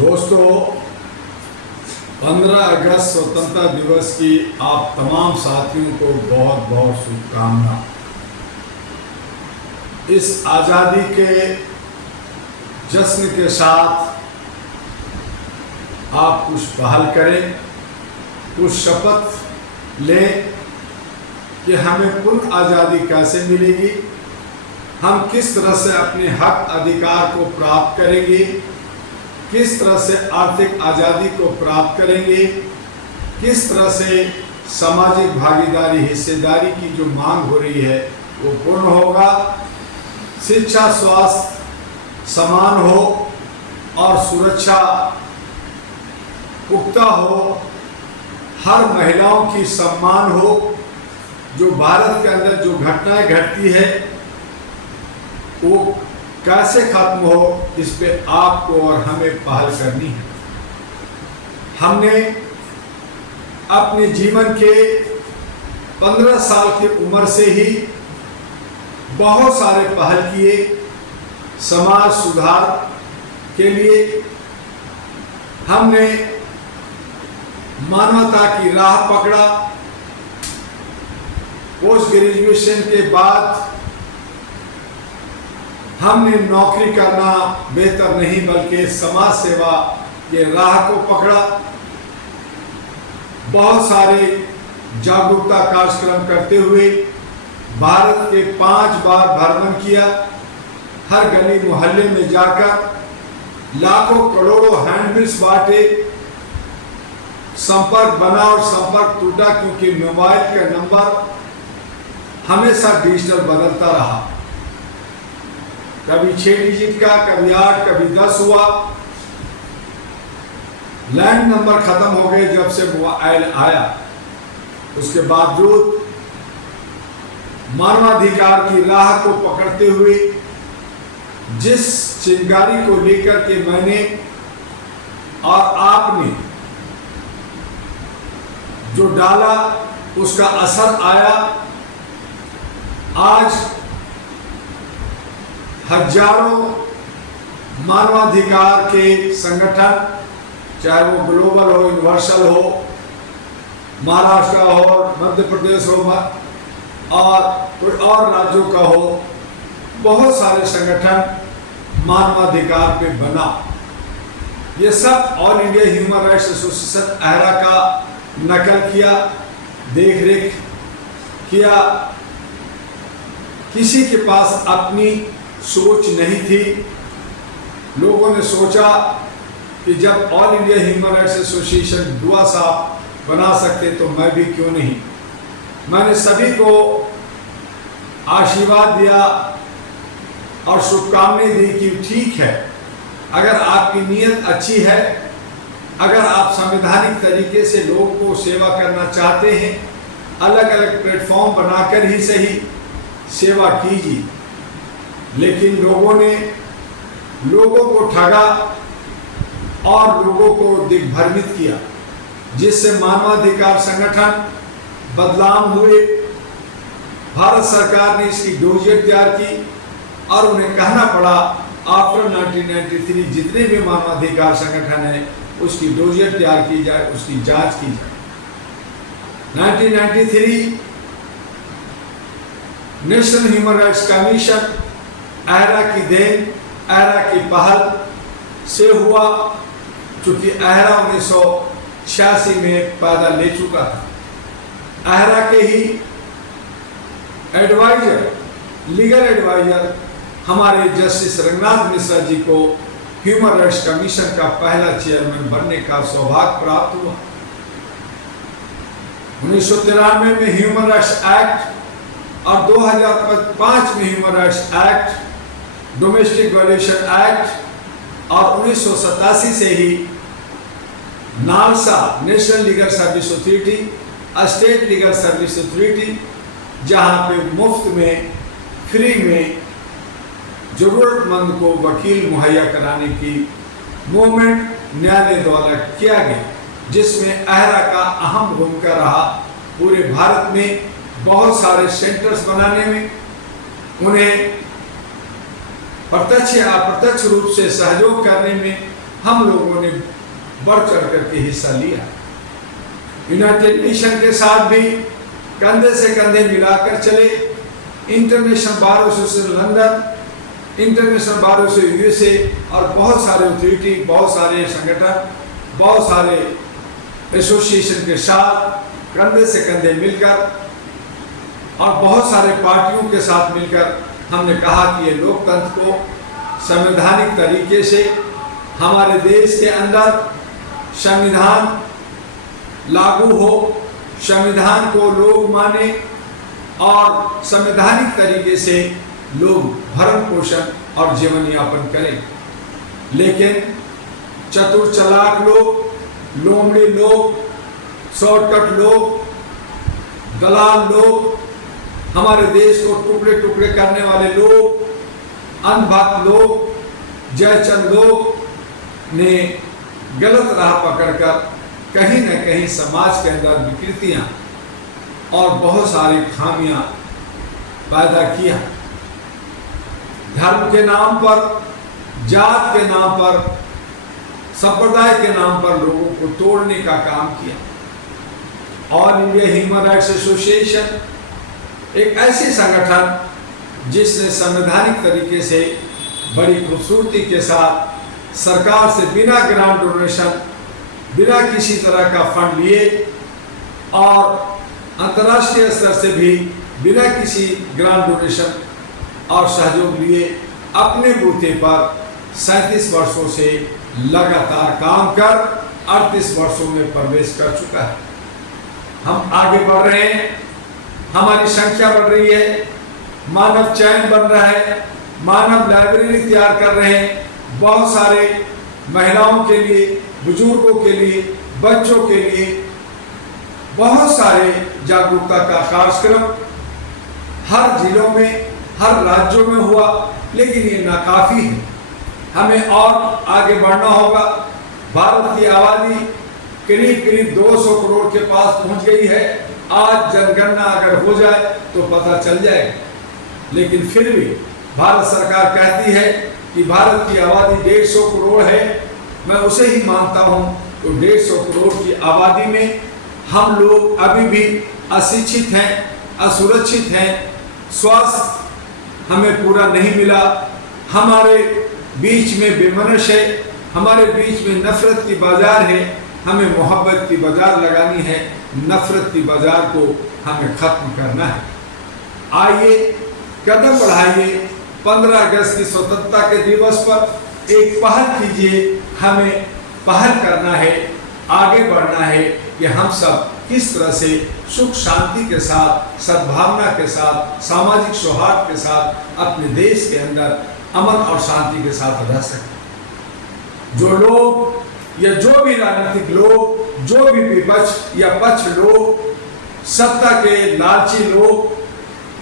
दोस्तों, 15 अगस्त स्वतंत्रता दिवस की आप तमाम साथियों को बहुत बहुत शुभकामना। इस आज़ादी के जश्न के साथ आप कुछ पहल करें, कुछ शपथ लें कि हमें पूर्ण आज़ादी कैसे मिलेगी, हम किस तरह से अपने हक अधिकार को प्राप्त करेंगे, किस तरह से आर्थिक आज़ादी को प्राप्त करेंगे, किस तरह से सामाजिक भागीदारी हिस्सेदारी की जो मांग हो रही है वो पूर्ण होगा, शिक्षा स्वास्थ्य समान हो और सुरक्षा पुख्ता हो, हर महिलाओं की सम्मान हो, जो भारत के अंदर जो घटनाएं घटती है वो कैसे खत्म हो, इस पे आपको और हमें पहल करनी है। हमने अपने जीवन के 15 साल की उम्र से ही बहुत सारे पहल किए समाज सुधार के लिए। हमने मानवता की राह पकड़ा। पोस्ट ग्रेजुएशन के बाद हमने नौकरी करना बेहतर नहीं बल्कि समाज सेवा के राह को पकड़ा। बहुत सारे जागरूकता कार्यक्रम करते हुए भारत के 5 बार भ्रमण किया। हर गली मोहल्ले में जाकर लाखों करोड़ों हैंडबिल्स बांटे। संपर्क बना और संपर्क टूटा, क्योंकि मोबाइल का नंबर हमेशा डिजिटल बदलता रहा। कभी 6 डिजिट का, कभी 8, कभी 10 हुआ। लैंड नंबर खत्म हो गए जब से मोबाइल आया। उसके बावजूद मानवाधिकार की राह को पकड़ते हुए जिस चिंगारी को लेकर के मैंने और आपने जो डाला उसका असर आया। आज हजारों मानवाधिकार के संगठन, चाहे वो ग्लोबल हो, यूनिवर्सल हो, महाराष्ट्र हो, मध्य प्रदेश हो और कोई और राज्यों का हो, बहुत सारे संगठन मानवाधिकार पे बना। ये सब all India human rights association अहरा का नकल किया, देख रेख किया। किसी के पास अपनी सोच नहीं थी। लोगों ने सोचा कि जब all India human rights association दुआ साहब बना सकते तो मैं भी क्यों नहीं। मैंने सभी को आशीर्वाद दिया और शुभकामनाएं दी कि ठीक है, अगर आपकी नीयत अच्छी है, अगर आप संवैधानिक तरीके से लोगों को सेवा करना चाहते हैं, अलग अलग प्लेटफॉर्म बनाकर ही सही सेवा कीजिए। लेकिन लोगों ने लोगों को ठगा और लोगों को दिग्भ्रमित किया, जिससे मानवाधिकार संगठन बदनाम हुए। भारत सरकार ने इसकी डोजियर तैयार की और उन्हें कहना पड़ा आफ्टर 1993 जितने भी मानवाधिकार संगठन है उसकी डोजियर तैयार की जाए, उसकी जांच की जाए। 1993 नेशनल ह्यूमन राइट्स कमीशन अहरा की देन, अहरा की पहल से हुआ, चूंकि अहरा 1986 में पैदा ले चुका था। अहरा के ही एडवाइजर, लीगल एडवाइजर हमारे जस्टिस रंगनाथ मिश्रा जी को ह्यूमन राइट्स कमीशन का पहला चेयरमैन बनने का सौभाग्य प्राप्त हुआ। 1993 में ह्यूमन राइट्स एक्ट और 2005 में human rights act, domestic violation act और 1987 से ही NALSA, national legal service authority, state legal service authority, जहां पे मुफ्त में, फ्री में जरूरतमंद को वकील मुहैया कराने की मूवमेंट न्यायालय द्वारा किया गया, जिसमें अहरा का अहम भूमिका रहा। पूरे भारत में बहुत सारे सेंटर्स बनाने में, उन्हें प्रत्यक्ष या अप्रत्यक्ष रूप से सहयोग करने में हम लोगों ने बढ़ चढ़ करके हिस्सा लिया। यूनाइटेड नेशन के साथ भी कंधे से कंधे मिलाकर चले। International bar association London, international bar association USA और बहुत सारे अथॉरिटी, बहुत सारे संगठन, बहुत सारे एसोसिएशन के साथ कंधे से कंधे मिलकर और बहुत सारे पार्टियों के साथ मिलकर हमने कहा कि ये लोकतंत्र को संवैधानिक तरीके से हमारे देश के अंदर संविधान लागू हो, संविधान को लोग माने और संवैधानिक तरीके से लोग भरण पोषण और जीवन यापन करें। लेकिन चतुर चालाक लोग, लोमड़ी लोग, शॉर्टकट लोग, दलाल लोग, हमारे देश को टुकड़े टुकड़े करने वाले लोग, अंधभक्त लोग, जयचंद लोग ने गलत राह पकड़कर कहीं न कहीं समाज के अंदर विकृतियां और बहुत सारी खामियां पैदा किया। धर्म के नाम पर, जात के नाम पर, संप्रदाय के नाम पर लोगों को तोड़ने का काम किया। All India human rights association एक ऐसी संगठन जिसने संवैधानिक तरीके से बड़ी खूबसूरती के साथ सरकार से बिना ग्रांट डोनेशन, बिना किसी तरह का फंड लिए और अंतर्राष्ट्रीय स्तर से भी बिना किसी ग्रांट डोनेशन और सहयोग लिए अपने बूते पर 37 वर्षों से लगातार काम कर 38 वर्षों में प्रवेश कर चुका है। हम आगे बढ़ रहे हैं, हमारी संख्या बढ़ रही है, मानव चयन बन रहा है, मानव लाइब्रेरी तैयार कर रहे हैं, बहुत सारे महिलाओं के लिए, बुजुर्गों के लिए, बच्चों के लिए बहुत सारे जागरूकता का कार्यक्रम हर जिलों में, हर राज्यों में हुआ। लेकिन ये नाकाफी है, हमें और आगे बढ़ना होगा। भारत की आबादी करीब करीब 200 करोड़ के पास पहुंच गई है। आज जनगणना अगर हो जाए तो पता चल जाएगा, लेकिन फिर भी भारत सरकार कहती है कि भारत की आबादी 150 करोड़ है। मैं उसे ही मानता हूं। तो 150 करोड़ की आबादी में हम लोग अभी भी अशिक्षित हैं, असुरक्षित हैं, स्वास्थ्य हमें पूरा नहीं मिला, हमारे बीच में बेमनश है, हमारे बीच में नफरत की बाजार है। हमें मोहब्बत की बाजार लगानी है, नफरत की बाजार को हमें खत्म करना है। आइए कदम बढ़ाइए। 15 अगस्त की स्वतंत्रता के दिवस पर एक पहल कीजिए। हमें पहल करना है, आगे बढ़ना है कि हम सब किस तरह से सुख शांति के साथ, सद्भावना के साथ, सामाजिक सौहार्द के साथ अपने देश के अंदर अमन और शांति के साथ रह सकें। जो लोग या जो भी राजनीतिक लोग, जो भी विपक्ष या पक्ष लोग, सत्ता के लालची लोग,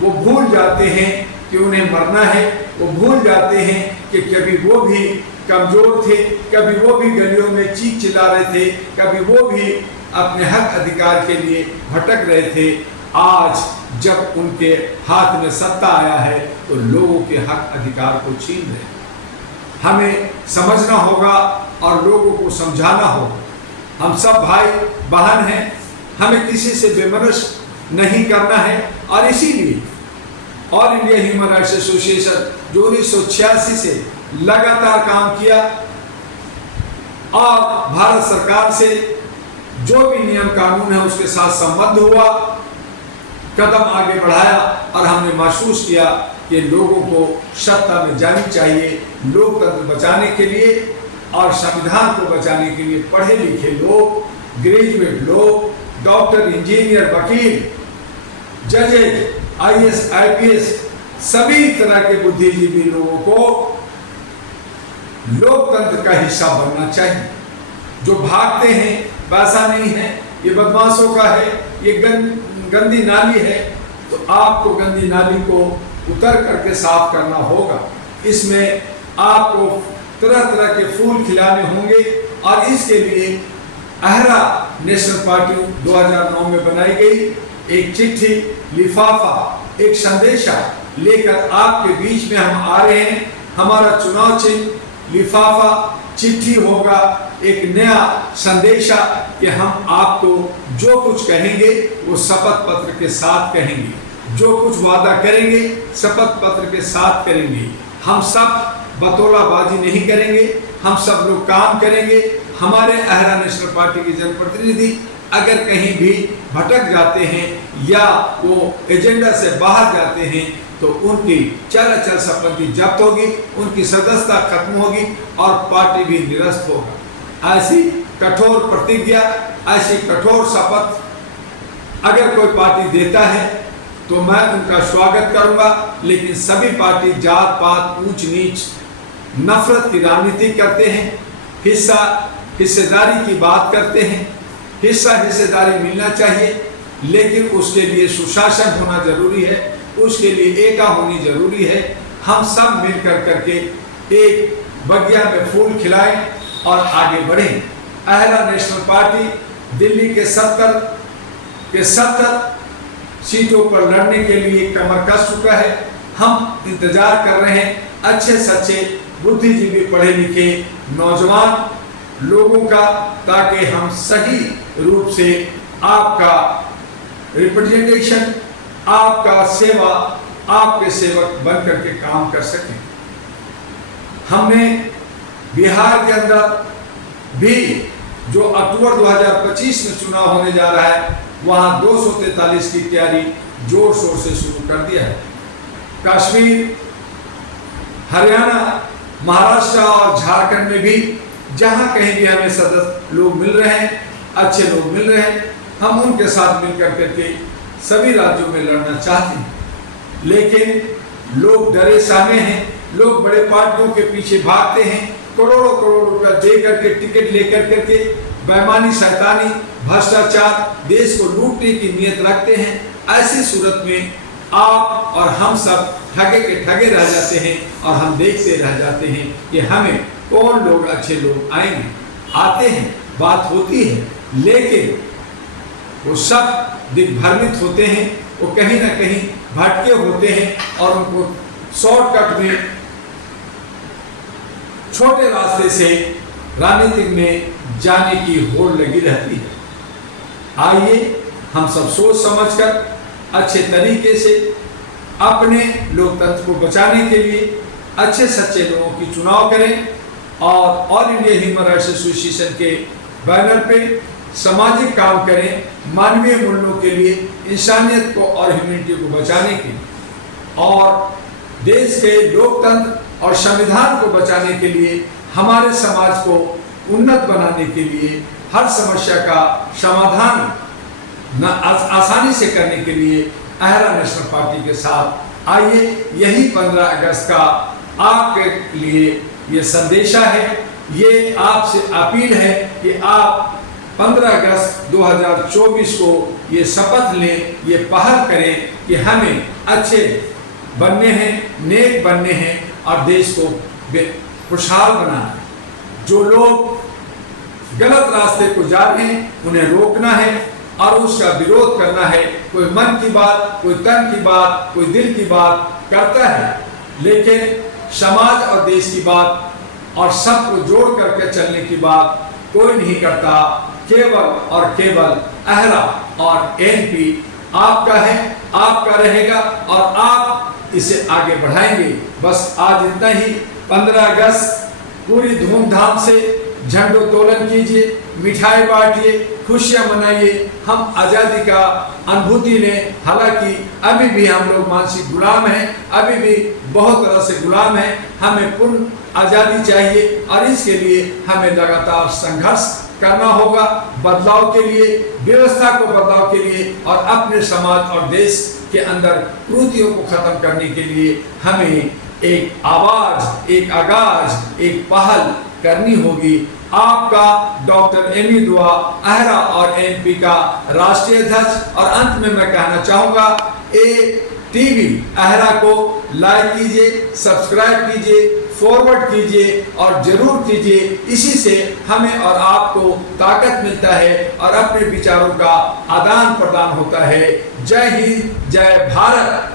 वो भूल जाते हैं कि उन्हें मरना है। वो भूल जाते हैं कि कभी वो भी कमजोर थे, कभी वो भी गलियों में चीख चिल्ला रहे थे, कभी वो भी अपने हक अधिकार के लिए भटक रहे थे। आज जब उनके हाथ में सत्ता आया है तो लोगों के हक अधिकार को छीन रहे हैं। हमें समझना होगा और लोगों को समझाना होगा। हम सब भाई बहन हैं, हमें किसी से बेमनश नहीं करना है। और इसीलिए all India human rights association जो 1986 से लगातार काम किया और भारत सरकार से जो भी नियम कानून है उसके साथ संबद्ध हुआ, कदम आगे बढ़ाया और हमने महसूस किया कि लोगों को सत्ता में जानी चाहिए। लोकतंत्र बचाने के लिए और संविधान को बचाने के लिए पढ़े लिखे लोग, ग्रेजुएट लोग, डॉक्टर, इंजीनियर, वकील, जजेज, IAS, IPS सभी तरह के बुद्धिजीवी लोगों को लोकतंत्र का हिस्सा बनना चाहिए। जो भागते हैं वैसा नहीं है, ये बदमाशों का है, ये गंदी नाली है, तो आपको गंदी नाली को उतर करके साफ करना होगा। इसमें आपको तरह तरह के फूल खिलाने होंगे और इसके लिए अहरा नेशनल पार्टी 2009 में बनाई गई। एक चिट्ठी, लिफाफा, एक संदेशा लेकर आपके बीच में हम आ रहे हैं। हमारा चुनाव चिन्ह लिफाफा चिट्ठी होगा, एक नया संदेशा कि हम आपको जो कुछ कहेंगे वो शपथ पत्र के साथ कहेंगे, जो कुछ वादा करेंगे शपथ पत्र के साथ करेंगे। हम सब बतौलाबाजी नहीं करेंगे, हम सब लोग काम करेंगे। हमारे अहरा नेशनल पार्टी के जनप्रतिनिधि अगर कहीं भी भटक जाते हैं या वो एजेंडा से बाहर जाते हैं तो उनकी चल अचल संपत्ति जब्त होगी, उनकी सदस्यता खत्म होगी और पार्टी भी निरस्त होगा। ऐसी कठोर प्रतिज्ञा, ऐसी कठोर शपथ अगर कोई पार्टी देता है तो मैं उनका स्वागत करूंगा। लेकिन सभी पार्टी जात पात, ऊंच नीच, नफरत की राजनीति करते हैं, हिस्सेदारी की बात करते हैं। हिस्सेदारी मिलना चाहिए, लेकिन उसके लिए सुशासन होना जरूरी है, उसके लिए एका होनी जरूरी है। हम सब मिलकर करके एक बगिया में फूल खिलाएं और आगे बढ़ें। अहरा नेशनल पार्टी दिल्ली के 70 सीटों पर लड़ने के लिए कमर कस चुका है। हम इंतजार कर रहे हैं अच्छे सच्चे बुद्धिजीवी पढ़े लिखे नौजवान लोगों का, ताकि हम सही रूप से आपका रिप्रेजेंटेशन, आपका सेवा, आपके सेवक बनकर के काम कर सकें। हमने बिहार के अंदर भी जो अक्टूबर 2025 में चुनाव होने जा रहा है, वहां 243 की तैयारी जोर शोर से शुरू कर दिया है। कश्मीर, हरियाणा, महाराष्ट्र और झारखंड में भी जहां कहीं भी हमें सदस्य लोग मिल रहे हैं, अच्छे लोग मिल रहे हैं, हम उनके साथ मिलकर करके सभी राज्यों में लड़ना चाहते हैं। लेकिन लोग डरे सहमे हैं, लोग बड़े पार्टियों के पीछे भागते हैं, करोड़ों रुपया दे करके टिकट लेकर करके बेईमानी, शैतानी, भ्रष्टाचार, देश को लूटने की नीयत रखते हैं। ऐसी सूरत में आप और हम सब ठगे के ठगे रह जाते हैं और हम देखते रह जाते हैं कि हमें कौन लोग अच्छे लोग आएंगे। आते हैं, बात होती है, लेकिन वो सब दिग्भ्रमित होते हैं, वो कहीं ना कहीं भटके होते हैं और उनको शॉर्टकट में, छोटे रास्ते से राजनीतिक में जाने की होड़ लगी रहती है। आइए हम सब सोच समझकर अच्छे तरीके से अपने लोकतंत्र को बचाने के लिए अच्छे सच्चे लोगों की चुनाव करें और all India human rights association के बैनर पे सामाजिक काम करें, मानवीय मूल्यों के लिए, इंसानियत को और ह्यूमैनिटी को बचाने के लिए और देश के लोकतंत्र और संविधान को बचाने के लिए, हमारे समाज को उन्नत बनाने के लिए, हर समस्या का समाधान आसानी से करने के लिए अहरा नेशनल पार्टी के साथ आइए। यही 15 अगस्त का आपके लिए ये संदेशा है, ये आपसे अपील है कि आप 15 अगस्त 2024 को ये शपथ लें, ये पहल करें कि हमें अच्छे बनने हैं, नेक बनने हैं और देश को खुशहाल बनाना है। जो लोग गलत रास्ते को जा रहे हैं उन्हें रोकना है और उसका विरोध करना है। कोई मन की बात, कोई तन की बात, कोई दिल की बात करता है, लेकिन समाज और देश की बात और सबको जोड़ करके चलने की बात कोई नहीं करता। केवल और केवल अहरा और एनपी आपका है, आपका रहेगा और आप इसे आगे बढ़ाएंगे। बस आज इतना ही। 15 अगस्त पूरी धूमधाम से झंडोत्तोलन कीजिए, मिठाई बांटिए, खुशियां मनाइए, हम आज़ादी का अनुभूति लें। हालांकि अभी भी हम लोग मानसिक गुलाम हैं, अभी भी बहुत तरह से गुलाम हैं। हमें पूर्ण आज़ादी चाहिए और इसके लिए हमें लगातार संघर्ष करना होगा, बदलाव के लिए, व्यवस्था को बदलाव के लिए और अपने समाज और देश के अंदर कुरीतियों को खत्म करने के लिए हमें एक आवाज, एक आगाज, एक पहल करनी होगी। आपका डॉक्टर एमी दुआ, अहरा और एनपी का राष्ट्रीय अध्यक्ष। और अंत में मैं कहना चाहूंगा, टीवी अहरा को लाइक कीजिए, सब्सक्राइब कीजिए, फॉरवर्ड कीजिए और जरूर कीजिए। इसी से हमें और आपको ताकत मिलता है और अपने विचारों का आदान प्रदान होता है। जय हिंद, जय भारत।